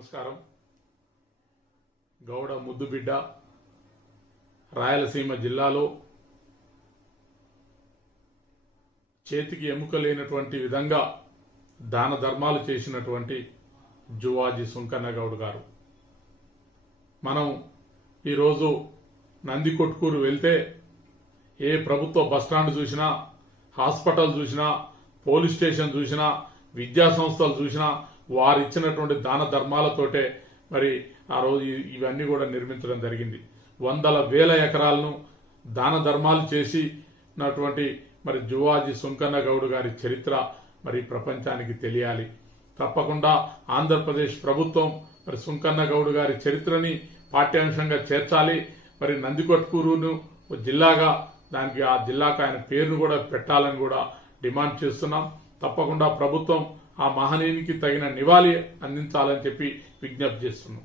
నమస్కారం. గౌడ ముద్దుబిడ్డ రాయలసీమ జిల్లాలో చేతికి ఎముక లేనటువంటి విధంగా దాన ధర్మాలు చేసినటువంటి జువాజీ సుంకన్న గౌడ్ గారు. మనం ఈరోజు నందికొట్కూరు వెళ్తే ఏ ప్రభుత్వ బస్టాండ్ చూసినా, హాస్పిటల్ చూసినా, పోలీస్ స్టేషన్ చూసినా, విద్యా సంస్థలు చూసినా వారిచ్చినటువంటి దాన ధర్మాలతోటే మరి ఆ రోజు ఇవన్నీ కూడా నిర్మించడం జరిగింది. వందల వేల ఎకరాలను దాన ధర్మాలు చేసినటువంటి మరి జువాజీ సుంకన్న గౌడ్ గారి చరిత్ర మరి ప్రపంచానికి తెలియాలి. తప్పకుండా ఆంధ్రప్రదేశ్ ప్రభుత్వం మరి సుంకన్న గౌడ్ గారి చరిత్రని పాఠ్యాంశంగా చేర్చాలి. మరి నందికొట్కూరును జిల్లాగా దానికి ఆ జిల్లాకు ఆయన పేరును కూడా పెట్టాలని కూడా డిమాండ్ చేస్తున్నాం. తప్పకుండా ప్రభుత్వం ఆ మహనీయునికి తగిన నివాళి అందించాలని చెప్పి విజ్ఞప్తి చేస్తున్నాం.